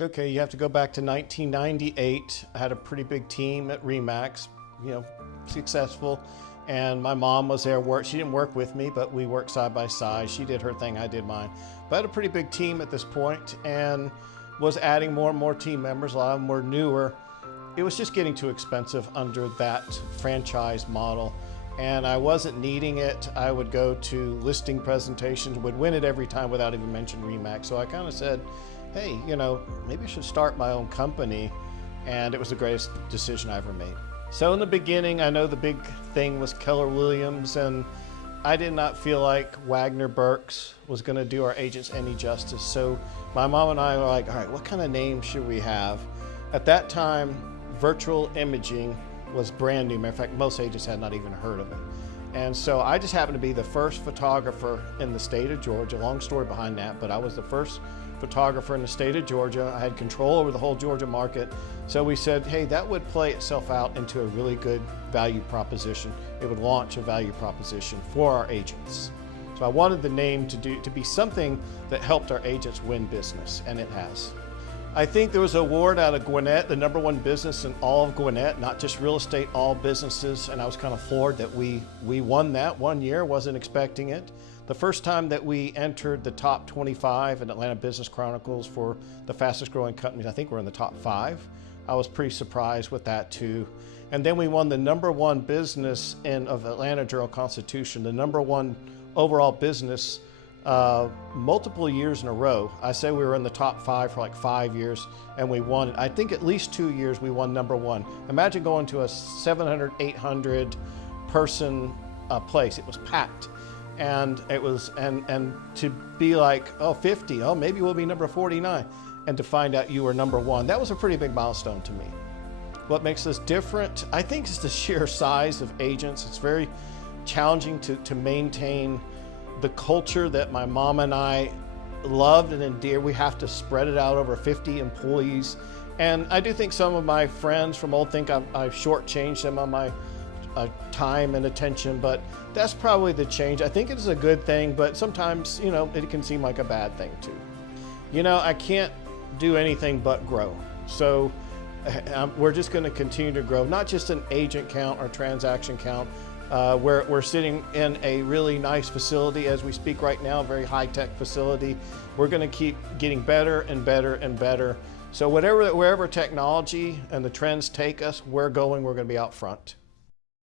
Okay, you have to go back to 1998. I had a pretty big team at Remax, successful. And my mom was there. She didn't work with me, but we worked side by side. She did her thing, I did mine. But I had a pretty big team at this point and was adding more and more team members. A lot of them were newer. It was just getting too expensive under that franchise model. And I wasn't needing it. I would go to listing presentations, would win it every time without even mentioning Remax. So I kind of said, hey, maybe I should start my own company. And it was the greatest decision I ever made. So in the beginning, I know the big thing was Keller Williams, and I did not feel like Wagner Burks was going to do our agents any justice. So my mom and I were like, all right, what kind of name should we have? At that time, virtual imaging was brand new. Matter of fact, most agents had not even heard of it. And so I just happened to be the first photographer in the state of Georgia. Long story behind that, but I was the first photographer in the state of Georgia. I had control over the whole Georgia market. So we said, hey, that would play itself out into a really good value proposition. It would launch a value proposition for our agents. So I wanted the name to be something that helped our agents win business, and it has. I think there was an award out of Gwinnett, the #1 business in all of Gwinnett, not just real estate, all businesses, and I was kind of floored that we won that one year, wasn't expecting it. The first time that we entered the top 25 in Atlanta Business Chronicles for the fastest growing companies, I think we're in the top 5. I was pretty surprised with that too. And then we won the #1 business of Atlanta Journal-Constitution, the #1 overall business multiple years in a row. I say we were in the top 5 for like 5 years, and we won it. I think at least 2 years we won #1. Imagine going to a 700, 800 person place. It was packed. And it was, and to be like, 50, maybe we'll be number 49. And to find out you were #1, that was a pretty big milestone to me. What makes us different? I think it's the sheer size of agents. It's very challenging to maintain the culture that my mom and I loved and endeared. We have to spread it out over 50 employees. And I do think some of my friends from old think I've shortchanged them on my time and attention, but that's probably the change. I think it's a good thing, but sometimes, it can seem like a bad thing too. I can't do anything but grow. So we're just going to continue to grow, not just an agent count or transaction count. We're sitting in a really nice facility as we speak right now, a very high-tech facility. We're going to keep getting better and better and better. So wherever technology and the trends take us, we're going to be out front.